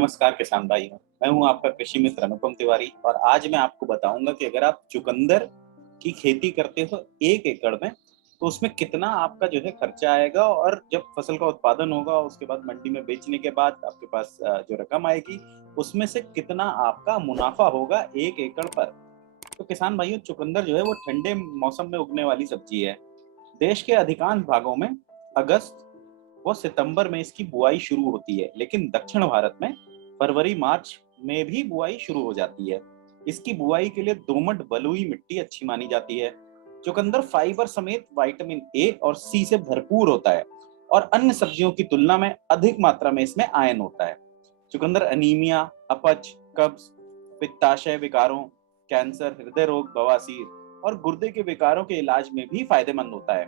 नमस्कार किसान भाइयों। मैं हूं आपका कृषि मित्र अनुपम तिवारी और आज मैं आपको बताऊंगा कि अगर आप चुकंदर की खेती करते हो 1 एकड़ में तो उसमें कितना आपका जो है खर्चा आएगा और जब फसल का उत्पादन होगा उसके बाद मंडी में बेचने के बाद आपके पास जो रकम आएगी उसमें से कितना आपका मुनाफा होगा 1 एकड़ पर। तो किसान भाइयों, चुकंदर जो है वो ठंडे मौसम में उगने वाली सब्जी है। देश के अधिकांश भागों में अगस्त व सितंबर में इसकी बुआई शुरू होती है, लेकिन दक्षिण भारत में फरवरी मार्च में भी बुआई शुरू हो जाती है। इसकी बुआई के लिए दोमट बलुई मिट्टी अच्छी मानी जाती है। चुकंदर फाइबर समेत विटामिन ए और सी से भरपूर होता है और अन्य सब्जियों की तुलना में अधिक मात्रा में इसमें आयरन होता है। चुकंदर अनीमिया, अपच, कब्ज, पित्ताशय विकारों, कैंसर, हृदय रोग, बवासीर और गुर्दे के विकारों के इलाज में भी फायदेमंद होता है।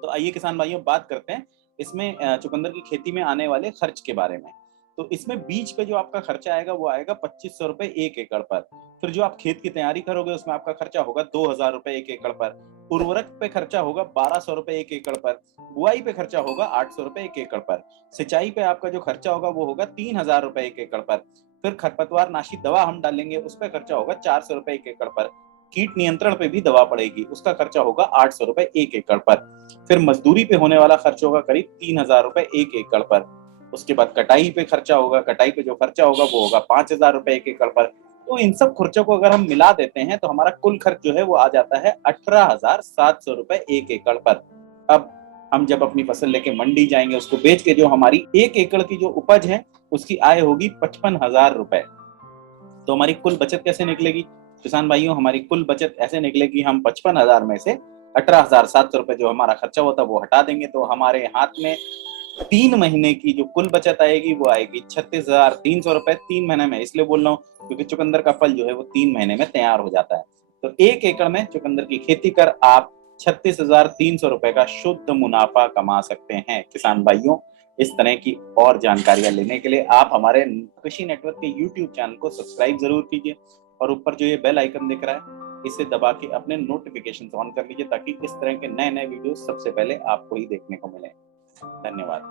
तो आइए किसान भाइयों, बात करते हैं इसमें चुकंदर की खेती में आने वाले खर्च के बारे में। तो इसमें बीज पे जो आपका खर्चा आएगा वो आएगा 2500 रुपए 1 एकड़ पर। फिर जो आप खेत की तैयारी करोगे उसमें आपका खर्चा होगा 2000 रुपए 1 एकड़ पर। उर्वरक पे खर्चा होगा 1200 रुपए 1 एकड़ पर। बुआई पे खर्चा होगा 800 रुपए 1 एकड़ पर। सिंचाई पे आपका जो खर्चा होगा वो होगा 3000 रुपए 1 एकड़ पर। फिर खरपतवार नाशी दवा हम डालेंगे, उस पर खर्चा होगा 400 रुपए 1 एकड़ पर। कीट नियंत्रण पे भी दवा पड़ेगी, उसका खर्चा होगा 800 रुपए 1 एकड़ पर। फिर मजदूरी पे होने वाला खर्च होगा करीब 3000 रुपए 1 एकड़ पर। उसके बाद कटाई पे खर्चा होगा, कटाई पे जो खर्चा होगा वो होगा 5000 रुपए 1 एकड़ पर। तो इन सब खर्चों को अगर हम मिला देते हैं तो हमारा कुल खर्च जो है वो आ जाता है 18,700 रुपए 1 एकड़ पर। अब हम जब अपनी फसल लेके मंडी जाएंगे, उसको बेच के जो हमारी 1 एकड़ की जो उपज है उसकी आय होगी 55,000 रुपए। तो हमारी कुल बचत कैसे निकलेगी किसान भाइयों? हमारी कुल बचत ऐसे निकलेगी, हम 55,000 में से 18,700 रुपए जो हमारा खर्चा होता है वो हटा देंगे तो हमारे हाथ में 3 महीने की जो कुल बचत आएगी वो आएगी 36,300 रुपए 3 महीने में। इसलिए बोल रहा हूँ क्योंकि चुकंदर का फल जो है वो 3 महीने में तैयार हो जाता है। तो 1 एकड़ में चुकंदर की खेती कर आप 36,300 रुपए का शुद्ध मुनाफा कमा सकते हैं। किसान भाइयों, इस तरह की और जानकारियां लेने के लिए आप हमारे कृषि नेटवर्क के यूट्यूब चैनल को सब्सक्राइब जरूर कीजिए और ऊपर जो ये बेल आइकन दिख रहा है इसे दबा के अपने नोटिफिकेशन ऑन कर लीजिए ताकि इस तरह के नए नए वीडियो सबसे पहले आपको ही देखने को मिले। धन्यवाद।